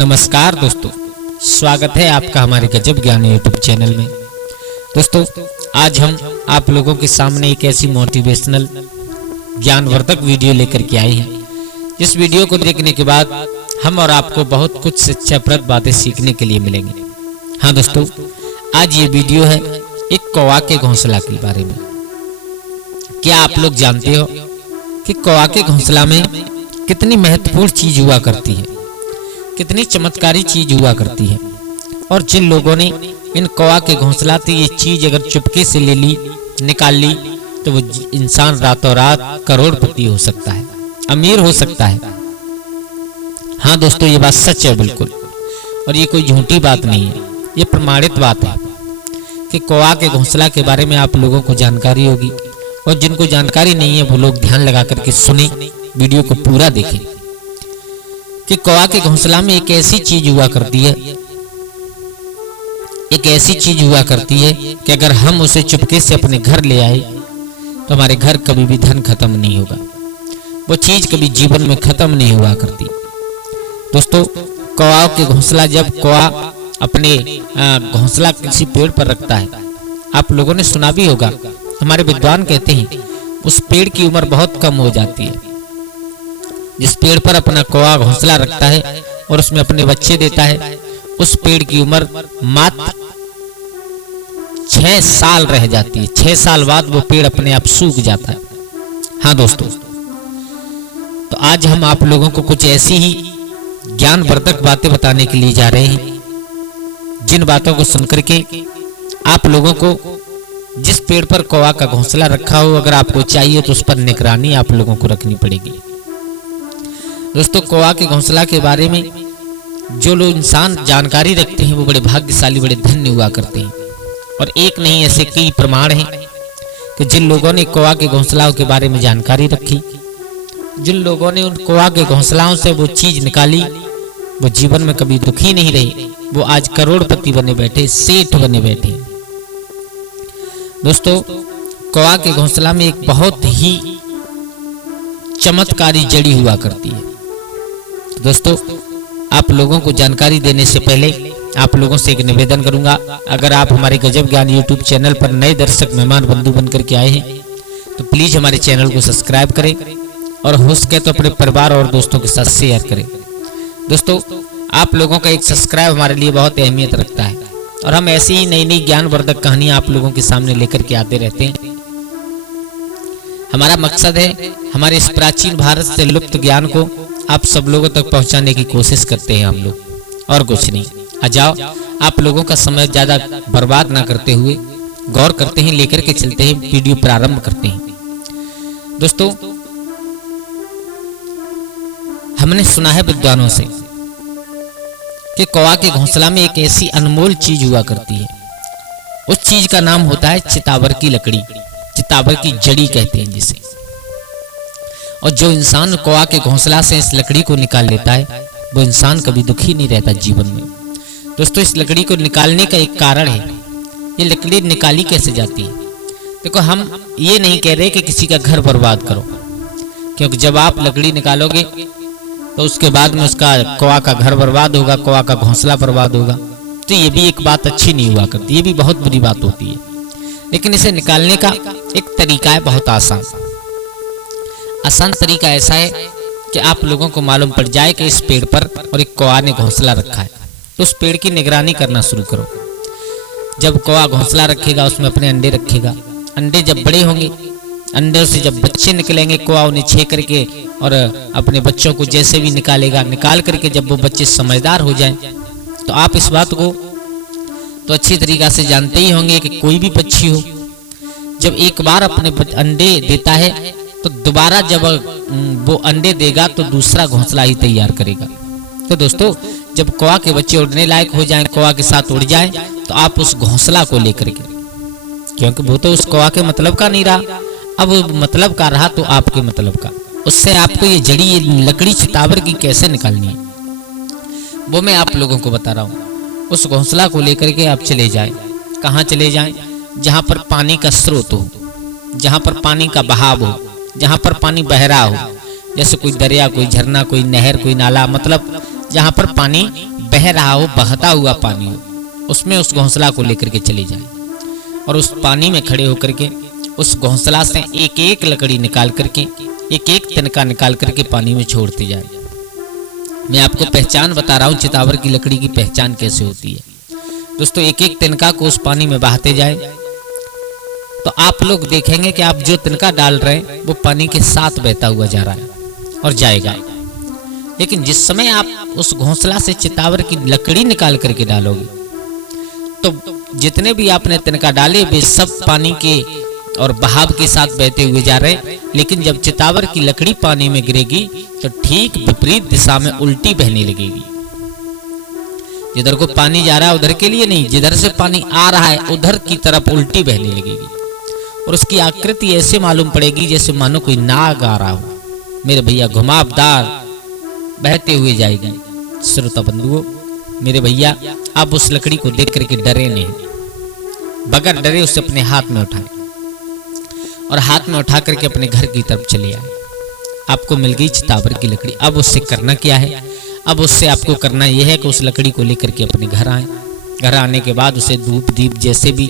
नमस्कार दोस्तों, स्वागत है आपका हमारे गजब ज्ञान यूट्यूब चैनल में। दोस्तों, आज हम आप लोगों के सामने एक ऐसी मोटिवेशनल ज्ञानवर्धक वीडियो लेकर के आए हैं। इस वीडियो को देखने के बाद हम और आपको बहुत कुछ शिक्षाप्रद बातें सीखने के लिए मिलेंगे। हाँ दोस्तों, आज ये वीडियो है एक कौवा के घोंसला के बारे में। क्या आप लोग जानते हो कि कौवा के घोंसला में कितनी महत्वपूर्ण चीज हुआ करती है, कितनी चमत्कारी चीज हुआ करती है। और जिन लोगों ने इन कौवा के घोंसला से ये चीज अगर चुपके से ले ली, निकाल ली, तो वो इंसान रातों रात करोड़पति हो सकता है, अमीर हो सकता है। हाँ दोस्तों, ये बात सच है बिल्कुल, और ये कोई झूठी बात नहीं है, ये प्रमाणित बात है कि कौवा के घोंसला के बारे में आप लोगों को जानकारी होगी। और जिनको जानकारी नहीं है वो लोग ध्यान लगा करके सुने, वीडियो को पूरा देखें कि कौवा के घोंसला में एक ऐसी चीज हुआ करती है, एक ऐसी चीज हुआ करती है कि अगर हम उसे चुपके से अपने घर ले आए तो हमारे घर कभी भी धन खत्म नहीं होगा, वो चीज कभी जीवन में खत्म नहीं हुआ करती। दोस्तों, कौवा के घोंसला, जब कौवा अपने घोंसला किसी पेड़ पर रखता है, आप लोगों ने सुना भी होगा, हमारे विद्वान कहते हैं उस पेड़ की उम्र बहुत कम हो जाती है। जिस पेड़ पर अपना कौवा घोंसला रखता है और उसमें अपने बच्चे देता है, उस पेड़ की उम्र मात्र 6 साल रह जाती है। 6 साल बाद वो पेड़ अपने आप सूख जाता है। हाँ दोस्तों, तो आज हम आप लोगों को कुछ ऐसी ही ज्ञानवर्धक बातें बताने के लिए जा रहे हैं, जिन बातों को सुनकर के आप लोगों को जिस पेड़ पर कौवा का घोंसला रखा हो, अगर आपको चाहिए तो उस पर निगरानी आप लोगों को रखनी पड़ेगी। दोस्तों, कौवा के घोंसला के बारे में जो लोग इंसान जानकारी रखते हैं वो बड़े भाग्यशाली, बड़े धन्य हुआ करते हैं। और एक नहीं, ऐसे कई प्रमाण हैं कि जिन लोगों ने कौवा के घोंसलाओं के बारे में जानकारी रखी, जिन लोगों ने उन कौवा के घोंसलाओं से वो चीज निकाली, वो जीवन में कभी दुखी नहीं रहे, वो आज करोड़पति बने बैठे, सेठ बने बैठे। दोस्तों, कौवा के घोंसला में एक बहुत ही चमत्कारी जड़ी हुआ करती है। दोस्तों, आप लोगों को जानकारी देने से पहले आप लोगों से एक निवेदन करूंगा, अगर आप हमारे गजब ज्ञान यूट्यूब चैनल पर नए दर्शक मेहमान बंधु बनकर के आए हैं तो प्लीज हमारे चैनल को सब्सक्राइब करें और हो सके तो अपने परिवार और दोस्तों के साथ शेयर करें। दोस्तों, आप लोगों का एक सब्सक्राइब हमारे लिए बहुत अहमियत रखता है और हम ऐसी ही नई नई ज्ञानवर्धक कहानियां आप लोगों के सामने लेकर के आते रहते हैं। हमारा मकसद है हमारे इस प्राचीन भारत से लुप्त ज्ञान को आप सब लोगों तक पहुंचाने की कोशिश करते हैं हम लोग, और कुछ नहीं। आ जाओ, आप लोगों का समय ज्यादा बर्बाद ना करते हुए गौर करते हैं, लेकर के चलते हैं, वीडियो प्रारंभ करते हैं। दोस्तों, हमने सुना है विद्वानों से कि कौवा के घोंसला में एक ऐसी अनमोल चीज हुआ करती है। उस चीज का नाम होता है चितावर की लकड़ी, चितावर की जड़ी कहते हैं जिसे। और जो इंसान कौवा के घोंसला से इस लकड़ी को निकाल लेता है, वो इंसान कभी दुखी नहीं रहता जीवन में। दोस्तों, इस लकड़ी को निकालने का एक कारण है। ये लकड़ी निकाली कैसे जाती है? देखो, हम ये नहीं कह रहे कि किसी का घर बर्बाद करो, क्योंकि जब आप लकड़ी निकालोगे तो उसके बाद में उसका कौवा का घर बर्बाद होगा, कौवा का घोंसला बर्बाद होगा। तो ये भी एक बात अच्छी नहीं हुआ करती, ये भी बहुत बुरी बात होती है। लेकिन इसे निकालने का एक तरीका है, बहुत आसान तरीका ऐसा है कि आप लोगों को मालूम पड़ जाए कि इस पेड़ पर और एक कौवा ने घोंसला रखा है, तो उस पेड़ की निगरानी करना शुरू करो। जब कौवा घोंसला रखेगा, उसमें अपने अंडे रखेगा। अंडे जब बड़े होंगे, अंडे से जब बच्चे निकलेंगे, कौवा उन्हें छे करके और अपने बच्चों को जैसे भी निकालेगा, निकाल करके जब वो बच्चे समझदार हो जाएं, तो आप इस बात को तो अच्छी तरीका से जानते ही होंगे कि कोई भी पक्षी हो, जब एक बार अपने अंडे देता है तो दोबारा जब वो अंडे देगा तो दूसरा घोंसला ही तैयार करेगा। तो दोस्तों, जब कौवा के बच्चे उड़ने लायक हो जाएं, कौवा के साथ उड़ जाएं, तो आप उस घोंसला को लेकर के, क्योंकि वो तो उस कौवा के मतलब का नहीं रहा, अब मतलब का रहा तो आपके मतलब का, उससे आपको ये जड़ी, ये लकड़ी चितावर की कैसे निकालनी है वो मैं आप लोगों को बता रहा हूँ। उस घोंसला को लेकर के आप चले जाएं। कहाँ चले जाएं? जहाँ पर पानी का स्रोत हो, जहाँ पर पानी का बहाव हो, जहाँ पर पानी बह रहा हो, जैसे कोई दरिया, कोई झरना, कोई नहर, कोई नाला, मतलब जहां पर पानी बह रहा हो, बहता हुआ पानी हो, उसमें उस घोंसला को लेकर के चले जाए और उस पानी में खड़े होकर के उस घोंसला से एक एक लकड़ी निकाल करके, एक एक तिनका निकाल करके पानी में छोड़ते जाए। मैं आपको पहचान बता रहा हूँ चितावर की लकड़ी की पहचान कैसे होती है। दोस्तों, एक एक तिनका को उस पानी में बहाते जाए तो आप लोग देखेंगे कि आप जो तिनका डाल रहे हैं वो पानी के साथ बहता हुआ जा रहा है और जाएगा। लेकिन जिस समय आप उस घोंसला से चितावर की लकड़ी निकाल करके डालोगे तो जितने भी आपने तिनका डाले वे सब पानी के और बहाव के साथ बहते हुए जा रहे हैं। लेकिन जब चितावर की लकड़ी पानी में गिरेगी तो ठीक विपरीत दिशा में उल्टी बहने लगेगी। जिधर को पानी जा रहा है उधर के लिए नहीं, जिधर से पानी आ रहा है उधर की तरफ उल्टी बहने लगेगी और उसकी आकृति ऐसे मालूम पड़ेगी जैसे मानो कोई नाग आ रहा हो। मेरे भैया, घुमावदार बहते हुए जाएगी। श्रोता बंधुओं, मेरे भैया, आप उस लकड़ी को देख करके डरे नहीं, बगैर डरे उसे अपने हाथ में उठाए और हाथ में उठा करके अपने घर की तरफ चले आए। आपको मिल गई चितावर की लकड़ी। अब उससे करना क्या है? अब उससे आपको करना यह है कि उस लकड़ी को लेकर के अपने घर आए। घर आने के बाद उसे धूप दीप जैसे भी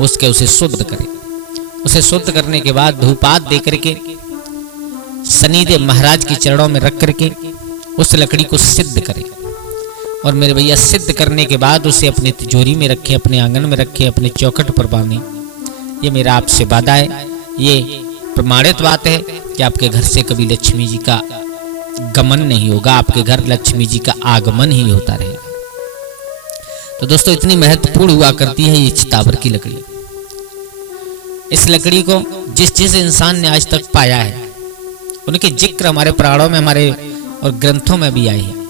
उसके उसे शुद्ध करें। उसे शुद्ध करने के बाद धूपात दे करके शनिदेव महाराज के चरणों में रख करके उस लकड़ी को सिद्ध करें। और मेरे भैया, सिद्ध करने के बाद उसे अपनी तिजोरी में रखें, अपने आंगन में रखें, अपने चौखट पर बांधें। ये मेरा आपसे वादा है, ये प्रमाणित बात है कि आपके घर से कभी लक्ष्मी जी का गमन नहीं होगा, आपके घर लक्ष्मी जी का आगमन ही होता रहेगा। तो दोस्तों, इतनी महत्वपूर्ण हुआ करती है ये चितावर की लकड़ी। इस लकड़ी को जिस जिस इंसान ने आज तक पाया है उनके जिक्र हमारे प्राणों में, हमारे और ग्रंथों में भी आए हैं।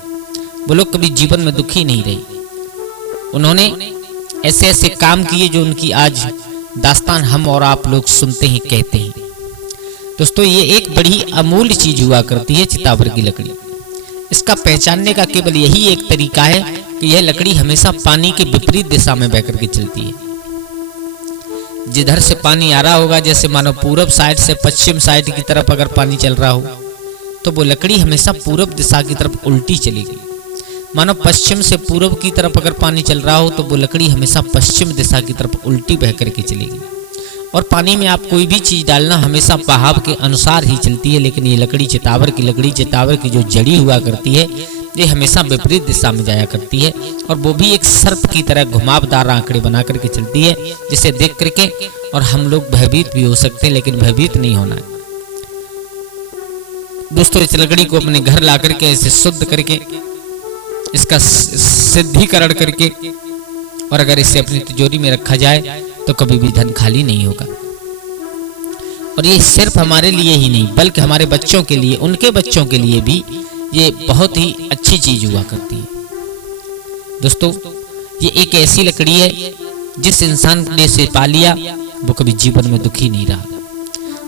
वो लोग कभी जीवन में दुखी नहीं रहे। उन्होंने ऐसे ऐसे काम किए जो उनकी आज दास्तान हम और आप लोग सुनते हैं, कहते हैं। दोस्तों, ये एक बड़ी अमूल्य चीज हुआ करती है चितावर की लकड़ी। इसका पहचानने का केवल यही एक तरीका है कि यह लकड़ी हमेशा पानी के विपरीत दिशा में बह करके चलती है। जिधर से पानी आ रहा होगा, जैसे मानो पूरब साइड से पश्चिम साइड की तरफ अगर पानी चल रहा हो तो वो लकड़ी हमेशा पूरब दिशा की तरफ उल्टी चलेगी। मानो पश्चिम से पूरब की तरफ अगर पानी चल रहा हो तो वो लकड़ी हमेशा पश्चिम दिशा की तरफ उल्टी बह करके चलेगी। और पानी में आप कोई भी चीज़ डालना हमेशा बहाव के अनुसार ही चलती है। लेकिन ये लकड़ी चितावर की लकड़ी, चितावर की जो जड़ी हुआ करती है, ये हमेशा विपरीत दिशा में जाया करती है और वो भी एक सर्प की तरह घुमावदार आंकड़े बना करके चलती है, जिसे देख करके और हम लोग भयभीत भी हो सकते हैं, लेकिन भयभीत नहीं होना है। दोस्तों, इस लकड़ी को अपने घर ला करके इसे शुद्ध करके, इसका सिद्धीकरण करके और अगर इसे अपनी तिजोरी में रखा जाए तो कभी भी धन खाली नहीं होगा। और ये सिर्फ हमारे लिए ही नहीं बल्कि हमारे बच्चों के लिए, उनके बच्चों के लिए भी ये बहुत ही अच्छी चीज हुआ करती है। दोस्तों, ये एक ऐसी लकड़ी है जिस इंसान ने इसे पा लिया वो कभी जीवन में दुखी नहीं रहा।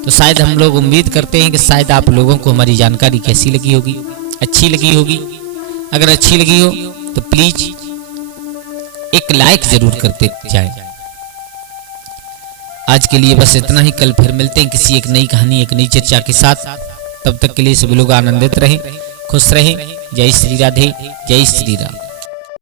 तो शायद हम लोग उम्मीद करते हैं कि शायद आप लोगों को हमारी जानकारी कैसी लगी होगी, अच्छी लगी होगी। अगर अच्छी लगी हो तो प्लीज एक लाइक जरूर करते जाएं। आज के लिए बस इतना ही। कल फिर मिलते हैं किसी एक नई कहानी, एक नई चर्चा के साथ। तब तक के लिए सभी लोग आनंदित रहें, खुश रहें। जय श्री राधे, जय श्री राम।